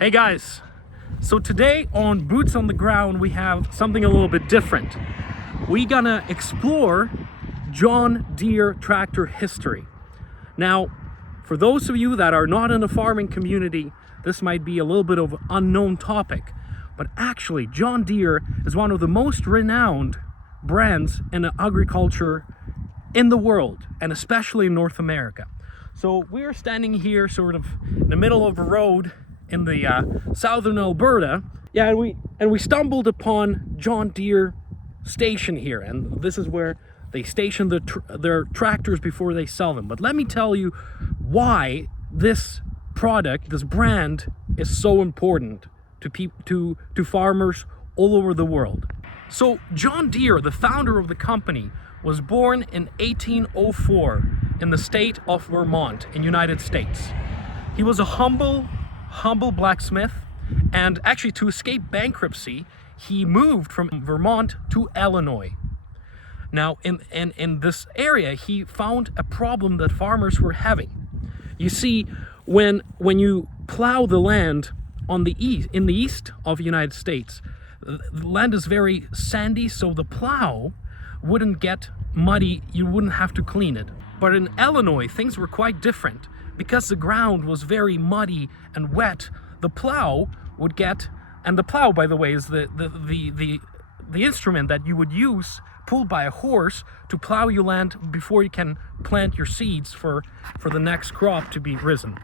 Hey guys, so today on Boots on the Ground we have something a little bit different. We're gonna explore John Deere tractor history. Now, for those of you that are not in the farming community, this might be a little bit of an unknown topic, but actually John Deere is one of the most renowned brands in agriculture in the world, and especially in North America. So we're standing here sort of in the middle of a road in the southern Alberta, and we stumbled upon John Deere station here, and this is where they station their tractors before they sell them. But let me tell you why this product, this brand, is so important to farmers all over the world. So John Deere, the founder of the company, was born in 1804 in the state of Vermont in United States. He was a humble blacksmith, and actually to escape bankruptcy he moved from Vermont to Illinois. Now in this area he found a problem that farmers were having. You see, when you plow the land in the east of the United States, the land is very sandy, so the plow wouldn't get muddy, you wouldn't have to clean it. But in Illinois things were quite different. Because the ground was very muddy and wet, the plow would get, and the plow, by the way, is the instrument that you would use, pulled by a horse, to plow your land before you can plant your seeds for the next crop to be risen.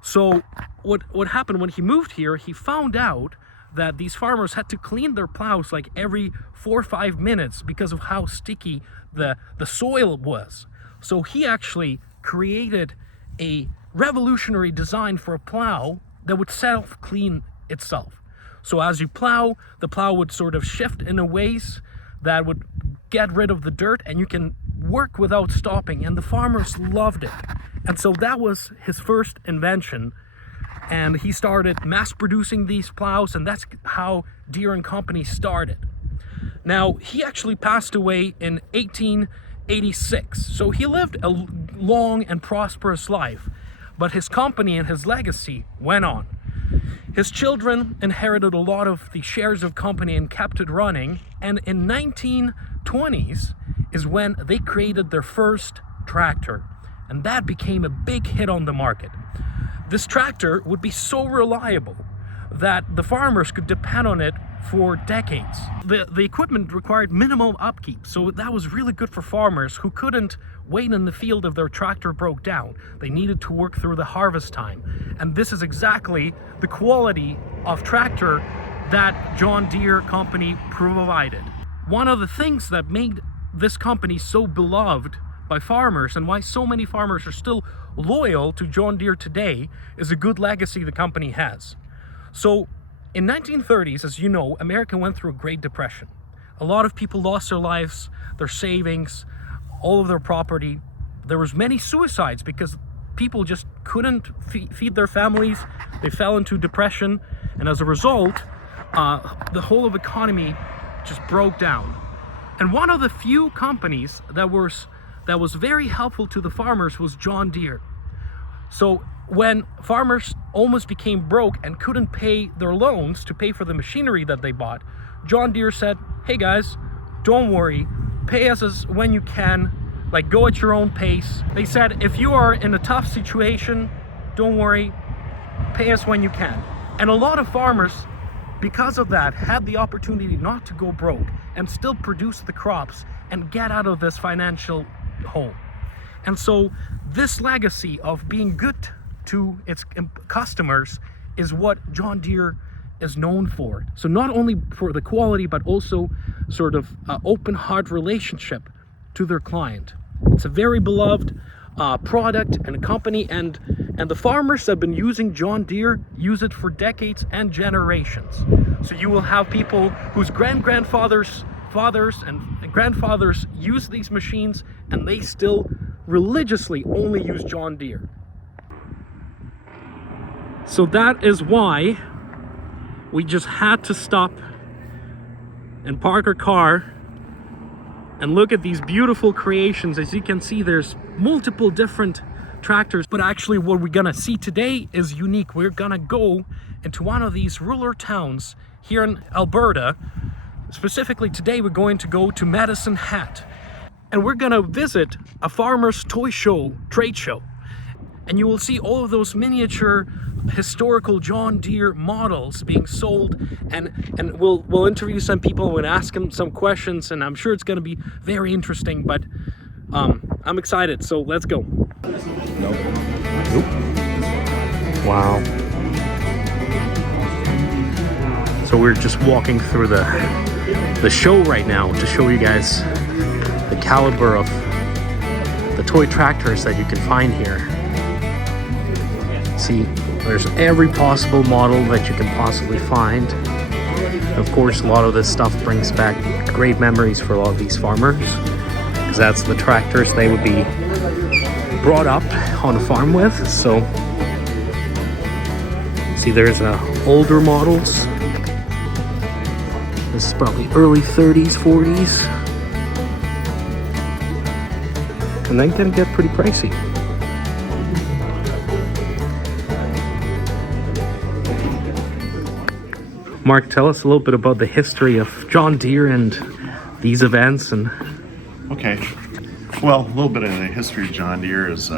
So what happened when he moved here, he found out that these farmers had to clean their plows like every 4 or 5 minutes because of how sticky the soil was. So he actually created a revolutionary design for a plow that would self-clean itself. So as you plow, the plow would sort of shift in a ways that would get rid of the dirt, and you can work without stopping, and the farmers loved it. And so that was his first invention, and he started mass producing these plows, and that's how Deere and Company started. Now, he actually passed away in 1886, so he lived a long and prosperous life, but his company and his legacy went on. His children inherited a lot of the shares of company and kept it running, and in 1920s is when they created their first tractor, and that became a big hit on the market. This tractor would be so reliable that the farmers could depend on it for decades. The equipment required minimal upkeep, so that was really good for farmers who couldn't wait in the field if their tractor broke down. They needed to work through the harvest time. And this is exactly the quality of tractor that John Deere Company provided. One of the things that made this company so beloved by farmers, and why so many farmers are still loyal to John Deere today, is a good legacy the company has. So in 1930s, as you know, America went through a Great Depression. A lot of people lost their lives, their savings, all of their property. There was many suicides because people just couldn't feed their families. They fell into depression, and as a result, the whole of economy just broke down. And one of the few companies that was very helpful to the farmers was John Deere. So when farmers almost became broke and couldn't pay their loans to pay for the machinery that they bought, John Deere said, hey guys, don't worry, pay us when you can, like go at your own pace. They said, if you are in a tough situation, don't worry, pay us when you can. And a lot of farmers, because of that, had the opportunity not to go broke and still produce the crops and get out of this financial hole. And so this legacy of being good to its customers is what John Deere is known for. So not only for the quality, but also sort of open heart relationship to their client. It's a very beloved product and a company, and the farmers that have been using John Deere use it for decades and generations. So you will have people whose fathers and grandfathers use these machines, and they still religiously only use John Deere. So that is why we just had to stop and park our car and look at these beautiful creations. As you can see, there's multiple different tractors, but actually what we're gonna see today is unique. We're gonna go into one of these rural towns here in Alberta. Specifically today, we're going to go to Medicine Hat, and we're gonna visit a farmer's toy show, trade show. And you will see all of those miniature historical John Deere models being sold, and we'll interview some people and ask them some questions, and I'm sure it's going to be very interesting. But I'm excited, so let's go. Nope. Wow. So we're just walking through the show right now to show you guys the caliber of the toy tractors that you can find here. See, there's every possible model that you can possibly find. Of course, a lot of this stuff brings back great memories for a lot of these farmers, because that's the tractors they would be brought up on a farm with. So, see, there's older models. This is probably early 30s, 40s. And then can get pretty pricey. Mark, tell us a little bit about the history of John Deere and these events. And okay, well, a little bit of the history of John Deere is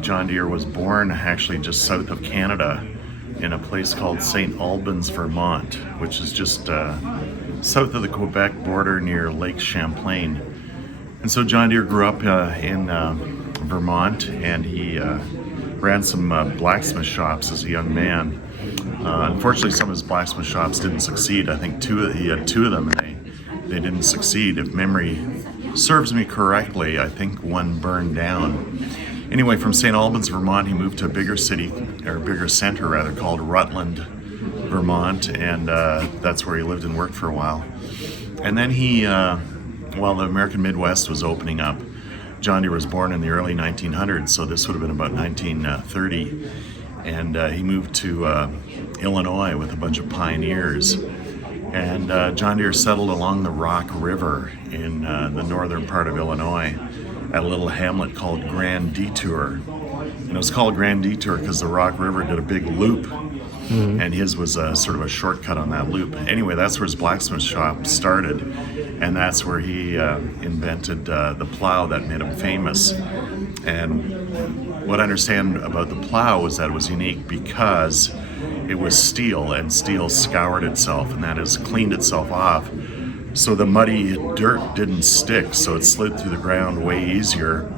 John Deere was born actually just south of Canada in a place called St. Albans, Vermont, which is just south of the Quebec border near Lake Champlain. And so John Deere grew up in Vermont, and he ran some blacksmith shops as a young man. Unfortunately, some of his blacksmith shops didn't succeed. I think he had two of them, and they didn't succeed. If memory serves me correctly, I think one burned down. Anyway, from St. Albans, Vermont, he moved to a bigger city, or a bigger center rather, called Rutland, Vermont, and that's where he lived and worked for a while. And then while the American Midwest was opening up, John Deere was born in the early 1900s, so this would have been about 1930. And he moved to Illinois with a bunch of pioneers. And John Deere settled along the Rock River in the northern part of Illinois at a little hamlet called Grand Detour. And it was called Grand Detour because the Rock River did a big loop, and his was sort of a shortcut on that loop. Anyway, that's where his blacksmith shop started, and that's where he invented the plow that made him famous. And what I understand about the plow was that it was unique because it was steel, and steel scoured itself, and that is cleaned itself off. So the muddy dirt didn't stick, so it slid through the ground way easier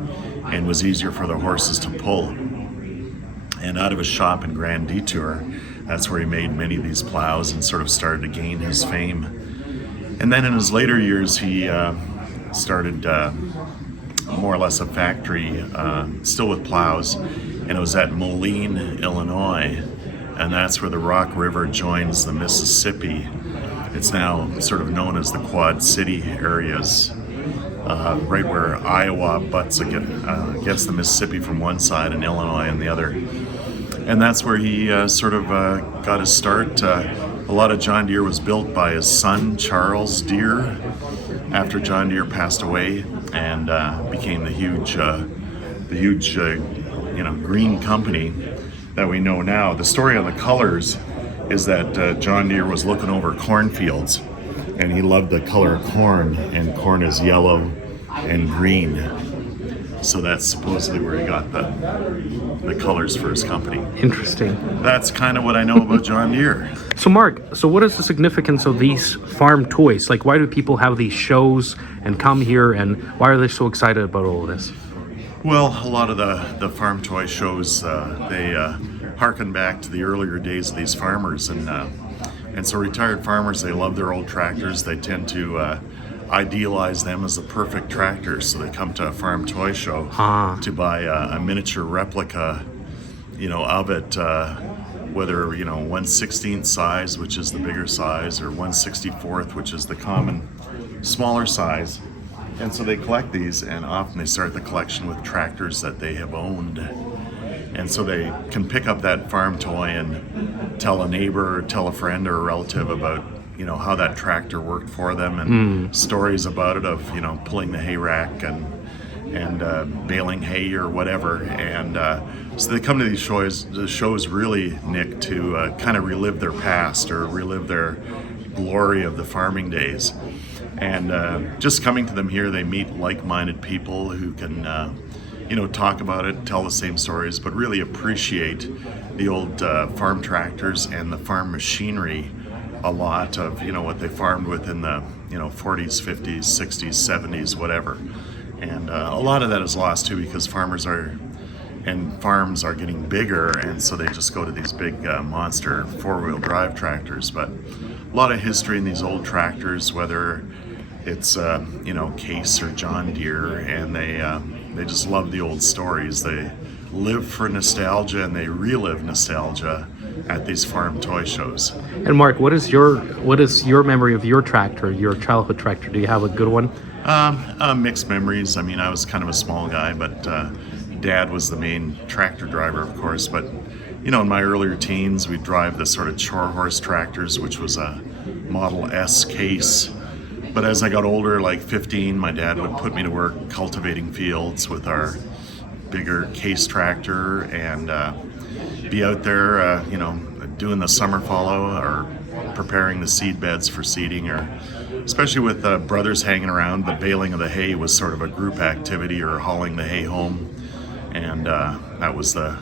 and was easier for the horses to pull. And out of his shop in Grand Detour, that's where he made many of these plows and sort of started to gain his fame. And then in his later years, he started more or less a factory, still with plows, and it was at Moline, Illinois, and that's where the Rock River joins the Mississippi. It's now sort of known as the Quad City areas, right where Iowa butts against the Mississippi from one side and Illinois on the other. And that's where he sort of got his start. A lot of John Deere was built by his son, Charles Deere, after John Deere passed away, and became the huge green company that we know now. The story on the colors is that John Deere was looking over cornfields, and he loved the color of corn, and corn is yellow and green. So that's supposedly where he got the colors for his company. interesting. That's kind of what I know about John Deere. So Mark, so what is the significance of these farm toys? Like, why do people have these shows and come here, and why are they so excited about all of this? Well, a lot of the farm toy shows, they harken back to the earlier days of these farmers, and so retired farmers, they love their old tractors. They tend to idealize them as the perfect tractor, so they come to a farm toy show to buy a miniature replica, of it, whether 1/16th size, which is the bigger size, or 1/64th, which is the common smaller size. And so they collect these, and often they start the collection with tractors that they have owned. And so they can pick up that farm toy and tell a neighbor, or tell a friend or a relative about how that tractor worked for them, and stories about it of pulling the hay rack baling hay or whatever. And so they come to these shows really, Nick, to kind of relive their past or relive their glory of the farming days. And just coming to them here, they meet like-minded people who can talk about it, tell the same stories, but really appreciate the old farm tractors and the farm machinery a lot of, what they farmed with in the, 40s, 50s, 60s, 70s, whatever. And a lot of that is lost too, because farms are getting bigger, and so they just go to these big monster four-wheel drive tractors. But a lot of history in these old tractors, whether it's Case or John Deere, and they just love the old stories. They live for nostalgia and they relive nostalgia at these farm toy shows. And Mark, what is your memory of your tractor, your childhood tractor? Do you have a good one? Mixed memories. I mean, I was kind of a small guy, but Dad was the main tractor driver, of course. But in my earlier teens, we'd drive the sort of chore horse tractors, which was a Model S Case. But as I got older, like 15, my dad would put me to work cultivating fields with our bigger Case tractor, and be out there, doing the summer fallow or preparing the seed beds for seeding, or especially with brothers hanging around, the baling of the hay was sort of a group activity, or hauling the hay home. And that was the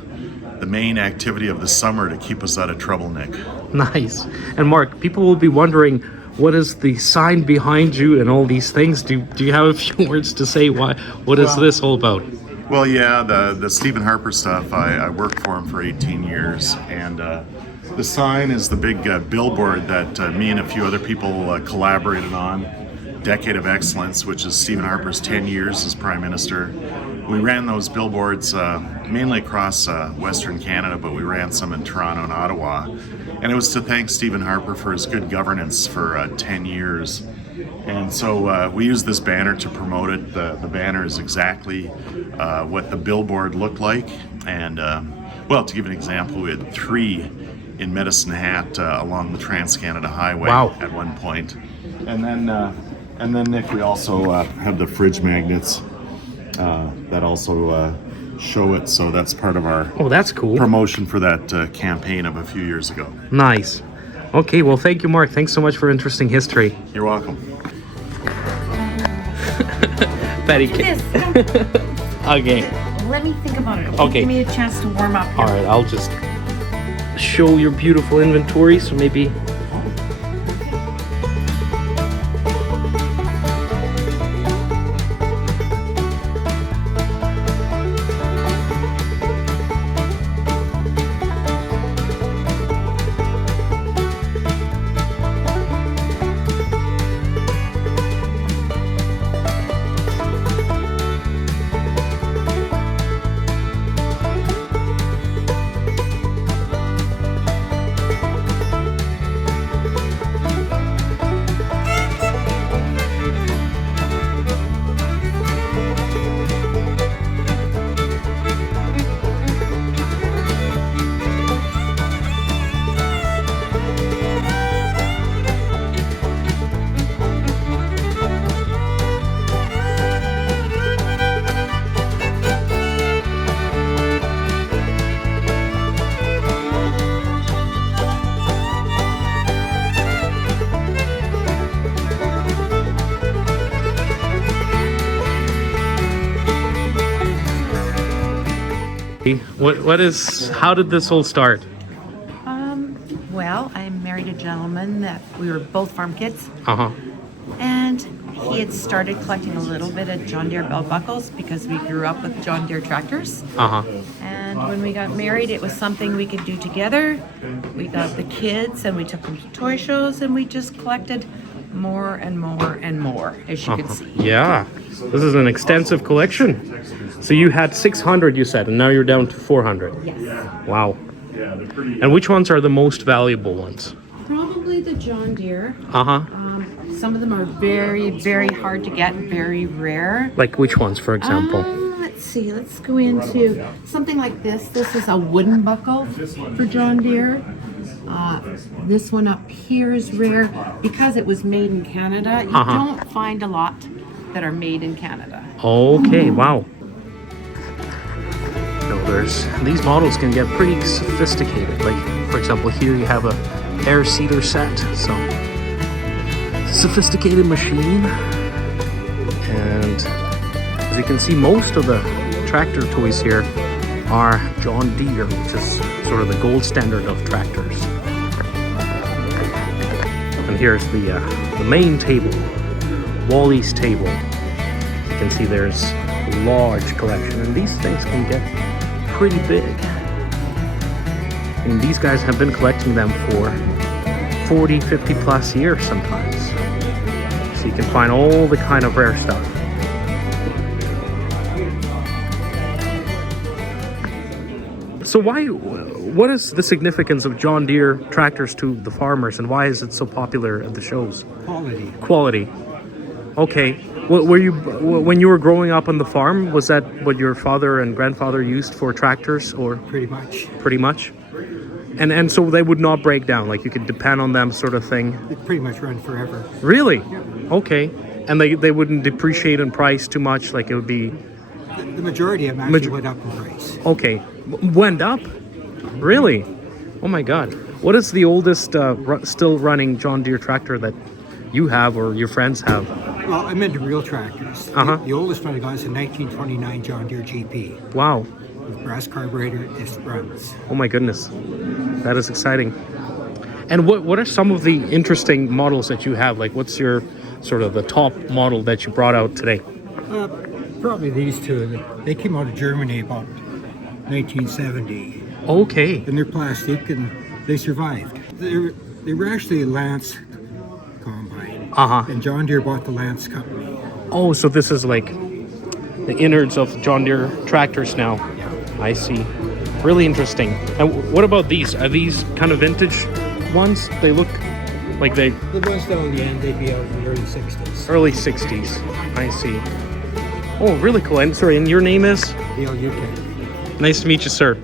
main activity of the summer to keep us out of trouble, Nick. Nice. And Mark, people will be wondering, what is the sign behind you and all these things? Do you have a few words to say? What is this all about? Well, yeah, the Stephen Harper stuff, I worked for him for 18 years, and the sign is the big billboard that me and a few other people collaborated on, Decade of Excellence, which is Stephen Harper's 10 years as Prime Minister. We ran those billboards mainly across Western Canada, but we ran some in Toronto and Ottawa. And it was to thank Stephen Harper for his good governance for 10 years. And so we used this banner to promote it. The banner is exactly what the billboard looked like. And, to give an example, we had 3 in Medicine Hat along the Trans-Canada Highway. Wow. At one point. And then Nick, we also have the fridge magnets that also show it. So that's part of our that's cool. promotion for that campaign of a few years ago. Nice. Okay, well, thank you, Mark. Thanks so much for interesting history. You're welcome. Betty. This. Okay. Let me think about it. Okay. Give me a chance to warm up. All right, I'll just show your beautiful inventory, so maybe... How did this all start? Well, I married a gentleman that we were both farm kids, Uh-huh. and he had started collecting a little bit of John Deere belt buckles because we grew up with John Deere tractors. Uh-huh. And when we got married, it was something we could do together. We got the kids and we took them to toy shows, and we just collected more and more and more, as you can see. Yeah. This is an extensive collection. So you had 600, you said, and now you're down to 400. Yes. Wow. And which ones are the most valuable ones? Probably the John Deere. Uh-huh. Some of them are very, very hard to get, very rare. Like which ones, for example? Let's see. Let's go into something like this. This is a wooden buckle for John Deere. This one up here is rare because it was made in Canada. You don't find a lot that are made in Canada. Okay, wow. These models can get pretty sophisticated. Like, for example, here you have a air seeder set, so sophisticated machine. And as you can see, most of the tractor toys here are John Deere, which is sort of the gold standard of tractors. And here's the main table, Wally's table. You can see there's a large collection, and these things can get pretty big. And these guys have been collecting them for 40, 50 plus years sometimes. So you can find all the kind of rare stuff. So what is the significance of John Deere tractors to the farmers, and why is it so popular at the shows? Quality. Okay. Were you, when you were growing up on the farm, was that what your father and grandfather used for tractors, or? Pretty much. Pretty much? And so they would not break down, like you could depend on them, sort of thing? It pretty much run forever. Really? Yep. Okay. And they wouldn't depreciate in price too much, like it would be... The majority of them actually went up in price. Okay. Went up? Really? Oh my God. What is the oldest still running John Deere tractor that you have or your friends have? Well, I'm into real tractors. The oldest one I got is a 1929 John Deere GP. Wow. With brass carburetor, it runs. Oh my goodness. That is exciting. And what are some of the interesting models that you have? Like, what's your sort of the top model that you brought out today? Probably these two. They came out of Germany about 1970. Okay. And they're plastic, and they survived. They were actually a Lance combine. And John Deere bought the Lance company. Oh, so this is like the innards of John Deere tractors now. Yeah. I see. Really interesting. And what about these? Are these kind of vintage ones? They look like they... The ones down the end, they'd be out in the early 60s. Early 60s. I see. Oh, really cool. And sorry, and your name is? Dale UK. Nice to meet you, sir.